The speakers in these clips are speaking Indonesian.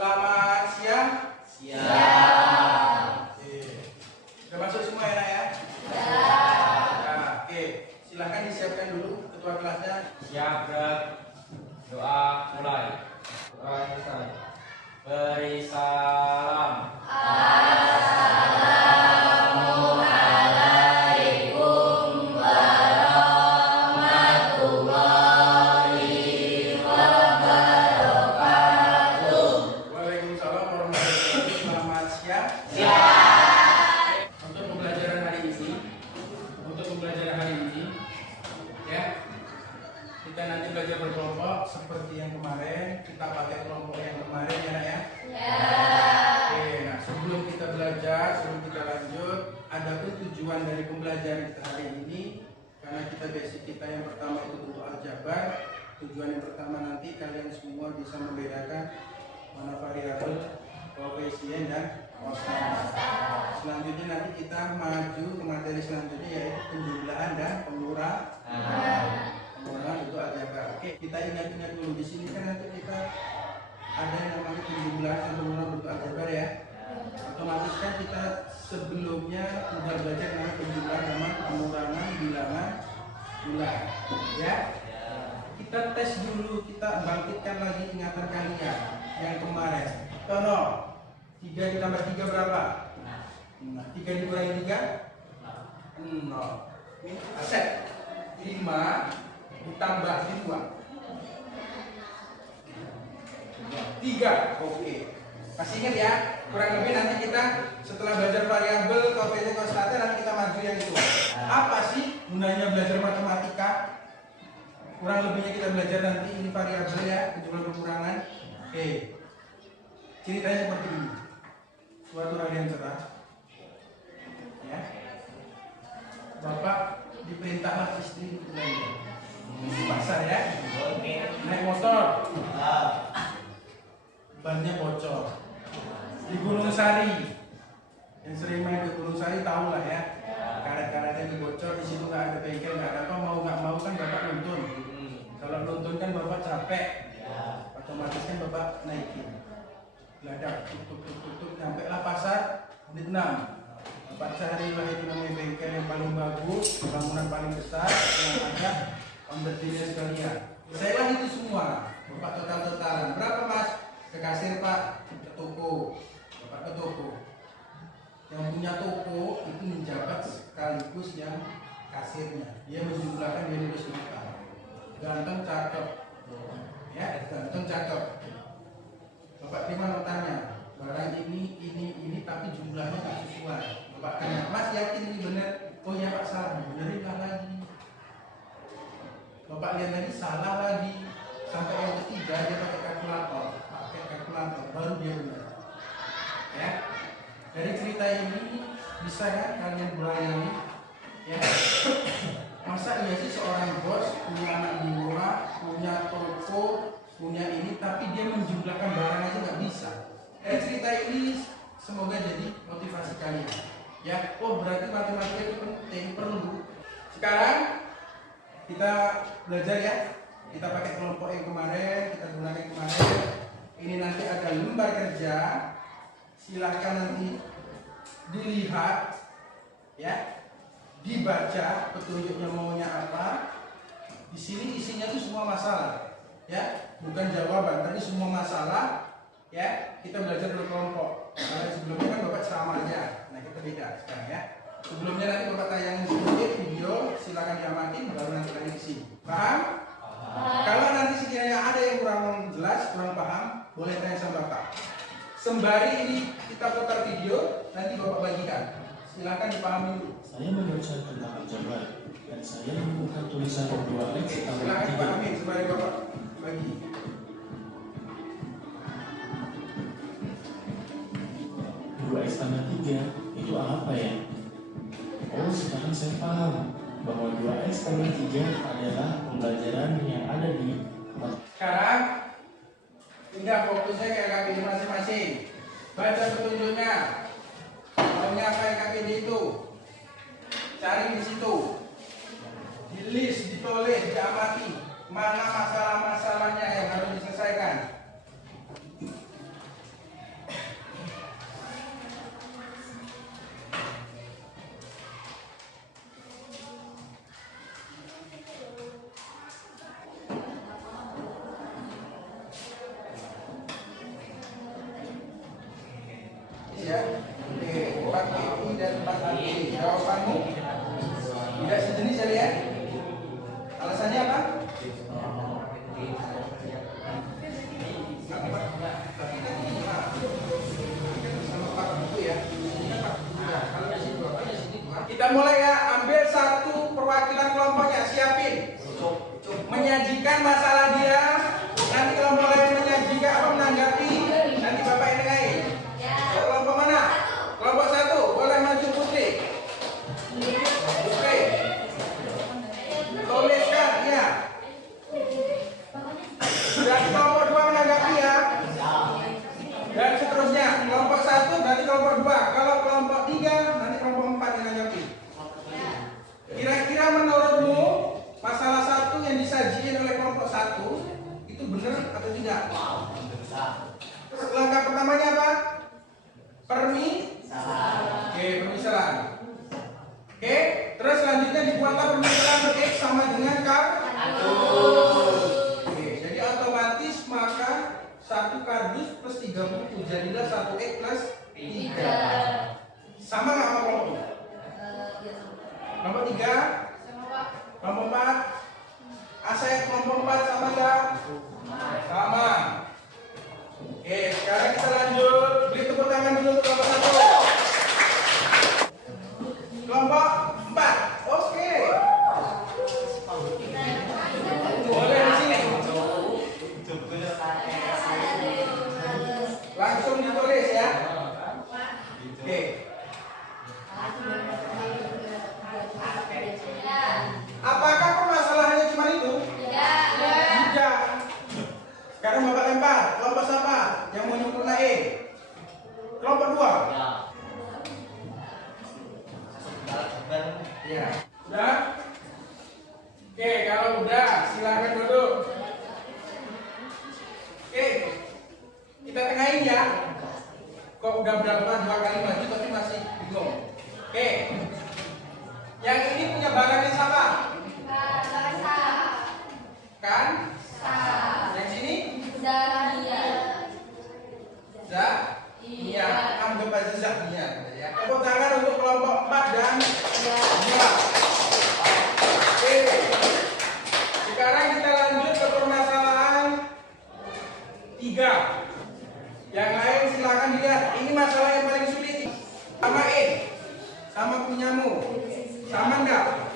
Selamat siang. Siang. Sudah masuk semua ya, Nak ya? Ya. Nah, oke. Silahkan disiapkan dulu ketua kelasnya. Siap, Bro. Doa mulai. Doa selesai. Beri salam. Assalamualaikum warahmatullahi wabarakatuh. Waalaikumsalam warahmatullahi wabarakatuh. Selamat siang. Siap. Untuk pembelajaran hari ini, ya, kita nanti belajar berkelompok seperti yang kemarin. Kita pakai kelompok yang kemarin ya, Nak ya. Ya. Oke, nah sebelum kita belajar, sebelum kita lanjut, ada pun tujuan dari pembelajaran kita hari ini. Karena kita basic kita yang pertama itu bentuk aljabar. Tujuan yang pertama nanti kalian semua bisa membedakan mana variabel, koefisien dan konstan. Selanjutnya nanti kita maju ke materi selanjutnya yaitu penjumlahan dan pengurangan itu aljabar. Oke, kita ingat-ingat dulu di sini kan nanti kita ada yang namanya penjumlahan dan pengurangan bentuk aljabar ya. Otomatis kan kita sebelumnya sudah belajar namanya penjumlahan sama pengurangan bilangan bulan ya. Kita tes dulu, kita bangkitkan lagi ingatan kalian yang kemarin. Contoh 3 ditambah 3 berapa? Nah, 3 dikurangi 3 0. Ini aset 5 ditambah 2 3. Oke. Masih ingat ya? Kurang lebih nanti kita setelah belajar variabel, koefisien, konstanta, nanti kita maju yang itu. Apa sih gunanya belajar matematika? Kurang lebihnya kita belajar nanti ini variabel ya, penjumlahan pengurangan. Oke. Ceritanya seperti ini. Suatu hari yang cerah, ya, bapak diperintahlah istri untuk belanja di pasar ya. Naik motor, bannya bocor di Gunung Sari. Yang sering main ke Gunung Sari tahu lah ya, karet-karetnya dibocor, di situ nggak ada bengkel, nggak ada apa, mau nggak mau kan bapak nuntun. Kalau nuntun kan bapak capek, otomatis kan bapak naikin. Belajar tutup sampai lah pasar menit 6. Bapak carilah itu namanya bengkel yang paling bagus, bangunan paling besar yang ada pemberdirian sekalian. Saya lah itu semua, bapak total-totalan. Berapa mas? Ke kasir pak, ke toko, bapak ke toko. Yang punya toko itu menjabat sekaligus yang kasirnya. Dia menjumlahkan, dia nulis nota. Ganteng cakep, ya ganteng cakep. Bapak terima notanya, barang ini, tapi jumlahnya nggak sesuai. Bapak tanya, mas yakin ini benar? Oh ya pak salah, benerin lagi. Bapak lihat lagi salah lagi. Sampai yang ketiga dia pakai kalkulator, baru dia benar. Ya, dari cerita ini bisa kan kalian bayangin? Ya, masa iya sih seorang bos punya anak buah, punya toko, punya ini, tapi dia menjumlahkan barang aja nggak bisa. Dari cerita ini semoga jadi motivasi kalian. Ya, oh berarti matematika itu penting, perlu. Sekarang kita belajar ya. Kita pakai kelompok yang kemarin, kita gunakan yang kemarin. Ini nanti ada lembar kerja. Silahkan nanti dilihat, ya, dibaca petunjuknya maunya apa. Di sini isinya itu semua masalah. Ya, bukan jawaban, tapi semua masalah ya kita belajar berkelompok. Karena sebelumnya kan bapak ceramah aja, nah kita beda sekarang ya. Sebelumnya nanti bapak tayangin sedikit video, silakan diamatin, baru nanti lagi ke sini. Paham? Kalau nanti sekiranya ada yang kurang jelas, kurang paham, boleh tanya sama bapak. Sembari ini kita putar video, nanti bapak bagikan. Silakan dipahami dulu. Saya membaca tentang aljabar dan saya menemukan tulisan 2x tambah Silakan 3. dipahami sembari bapak bagi. 2x tambah 3 itu apa ya? Oh, sekarang saya paham bahwa 2x tambah 3 adalah pembelajaran yang ada di Sekarang pindah fokusnya ke KPD masing-masing. Baca petunjuknya. Maunya apa yang KPD itu? Cari di situ. Di list, ditulis, diamati. Mana masalah-masalahnya yang harus diselesaikan. Udah mulai ya, ambil satu perwakilan kelompoknya, siapin. Menyajikan masalah dia, nanti kelompok lain menyajikan apa menanggapi, nanti Bapak yang nengahin. Kelompok mana? Kelompok satu, boleh maju Putri. Oke. Tuliskan, ya. Dan kelompok dua menanggapi ya. Dan seterusnya, kelompok satu berarti kelompok dua. Kalau kelompok tiga, nanti kelompok empat yang menanggapi. Kira-kira menurutmu masalah satu yang disajikan oleh kelompok satu itu benar atau tidak? Langkah pertamanya apa? Oke, permisalan. Oke, terus selanjutnya dibuatlah permisalan X sama dengan Oke, jadi otomatis maka satu kardus plus 3 buku jadilah 1X plus 3. Sama nggak sama kelompok? Kelompok 3? Kelompok 4? Aset kelompok 4 sama nggak? Sama. Oke, sekarang kita lanjut. Beri tepuk tangan dulu untuk kelompok 1. Kelompok 4. Oke. Boleh di sini. Langsung ditulis ya. Oke. Apakah permasalahannya cuma itu? Tidak. Sekarang Bapak lempar. Kelompok siapa yang mau nyempurnain? Kelompok 2. Ya. Udah? Oke, kalau udah silakan duduk. Oke. Kita tengahin ya. Kok udah berapa 2 kali maju tapi masih bingung. Oke. Yang ini punya barangnya siapa? Kan? Yang sini? Iya. Anggap aja Zahnia ya. Tepuk tangan untuk kelompok 4 dan 2. Oke. Sekarang kita lanjut ke permasalahan 3. Yang lain silakan dilihat. Ini masalah yang paling sulit. Samain. Sama punyamu. Sama enggak?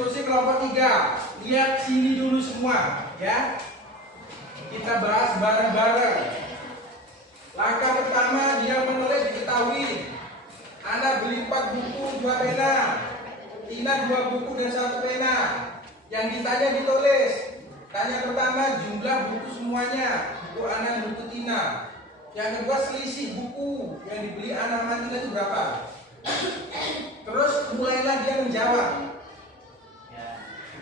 diskusi kelompok 3. Lihat sini dulu semua, ya. Kita bahas bareng-bareng. Langkah pertama, dia menulis diketahui. Ana beli 4 buku, 2 pena. Tina 2 buku dan 1 pena. Yang ditanya ditulis. Tanya pertama, jumlah buku semuanya. Buku Ana, buku Tina. Yang kedua, selisih buku yang dibeli Ana sama Tina itu berapa? Terus mulailah dia menjawab.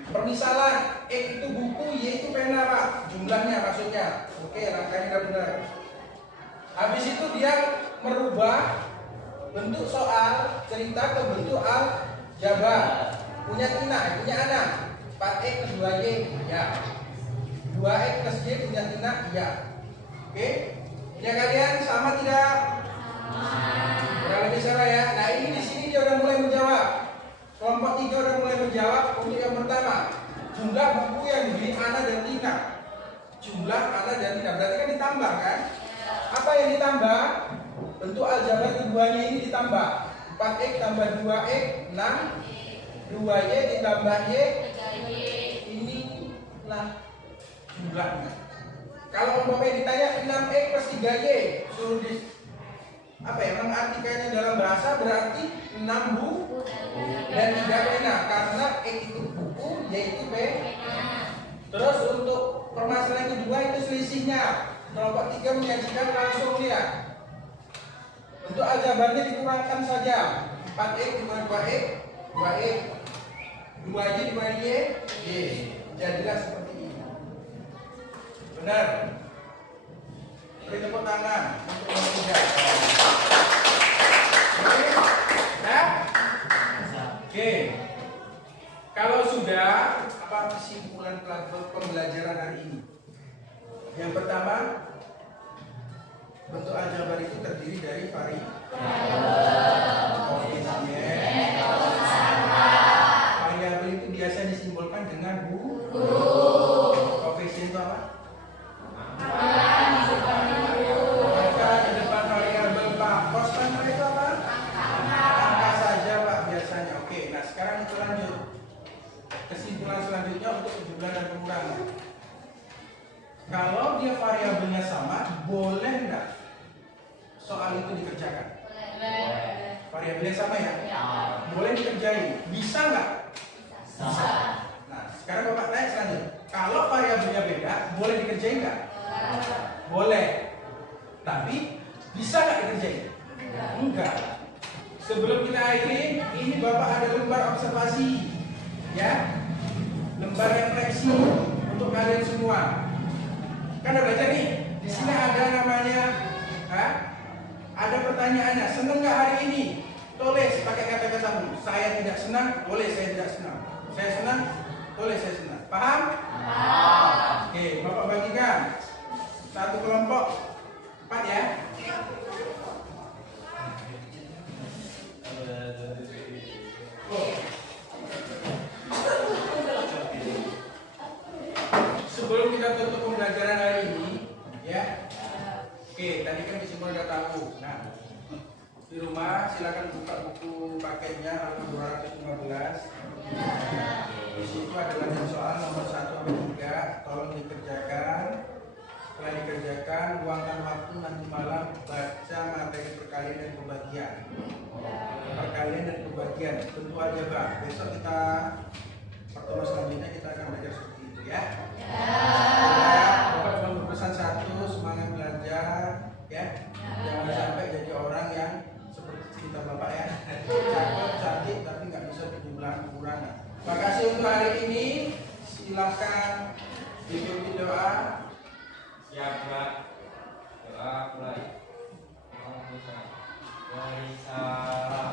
Permisalan, itu buku, Y itu pena, Pak. Jumlahnya maksudnya. Oke, langkahnya udah benar. Habis itu dia merubah bentuk soal cerita ke bentuk aljabar. punya Tina, punya Ana. 4X plus 2Y, ya. 2X plus Y punya Tina, ya. Oke? Punya kalian sama tidak? Kurang lebih sama ya. Nah ini di sini dia udah mulai menjawab. Kelompok 3 udah mulai menjawab untuk yang pertama. Jumlah buku yang dibeli Ana dan Tina. Jumlah Ana dan Tina berarti kan ditambah kan? Apa yang ditambah? Bentuk aljabar keduanya ini ditambah. 4X tambah 2X 6. 2Y ditambah Y. Inilah jumlahnya. Kalau umpamanya ditanya 6X plus 3Y, suruh di apa ya, mengartikannya dalam bahasa berarti 6 buku dan 3 pena karena X itu buku, Y itu pena. Terus untuk permasalahan kedua itu selisihnya. Kelompok 3 menyajikan langsung lihat. Untuk aljabarnya dikurangkan saja. 4X dikurangi 2X, 2X, 2Y dikurangi Y. Jadilah seperti ini. Benar. Beri tepuk tangan untuk yang tidak. Oke. Nah. Oke. Kalau sudah, apa kesimpulan pembelajaran hari ini? Yang pertama, bentuk aljabar itu terdiri dari variabel itu biasa disimbolkan dengan huruf. Koefisien itu apa? Maka di depan variabel Pak. Konstanta itu apa? Angka saja Pak biasanya. Oke, nah sekarang kita lanjut. Kesimpulan selanjutnya untuk penjumlahan dan pengurangan. Kalau dia variabelnya sama, boleh nggak soal itu dikerjakan? Variabelnya sama ya? Boleh dikerjain. Bisa nggak? Bisa. Nah, sekarang Bapak tanya selanjutnya. Kalau variabelnya beda, boleh dikerjain nggak? Boleh. Tapi bisa nggak dikerjain? Enggak. Sebelum kita akhiri, ini Bapak ada lembar observasi, ya, lembar refleksi untuk kalian semua. Kan udah belajar nih. Di sini ada namanya, ada pertanyaannya. Seneng nggak hari ini? Tulis pakai kata-kata mu. Saya tidak senang. Boleh saya tidak senang. Saya senang. Boleh saya senang. Paham? Paham. Oke, Bapak bagikan satu kelompok 4 ya. Sebelum kita tutup pembelajaran hari ini, ya. Oke, tadi kan semua udah tahu. Nah, di rumah silakan buka buku paketnya halaman 215. Di situ ada lagi soal nomor 1 sampai 3. Tolong dikerjakan. Setelah dikerjakan, luangkan waktu nanti malam baca materi perkalian dan pembagian. Perkalian dan pembagian. Tentu aja Bang. Besok kita pertemuan selanjutnya kita akan belajar seperti itu ya. Bapak cuma berpesan satu, semangat belajar ya. Jangan sampai jadi orang yang seperti cerita Bapak ya. Cakep, cantik tapi nggak bisa penjumlahan pengurangan. Terima kasih untuk hari ini. Silakan diikuti doa. Siap, Pak. Doa mulai. Waalaikumsalam.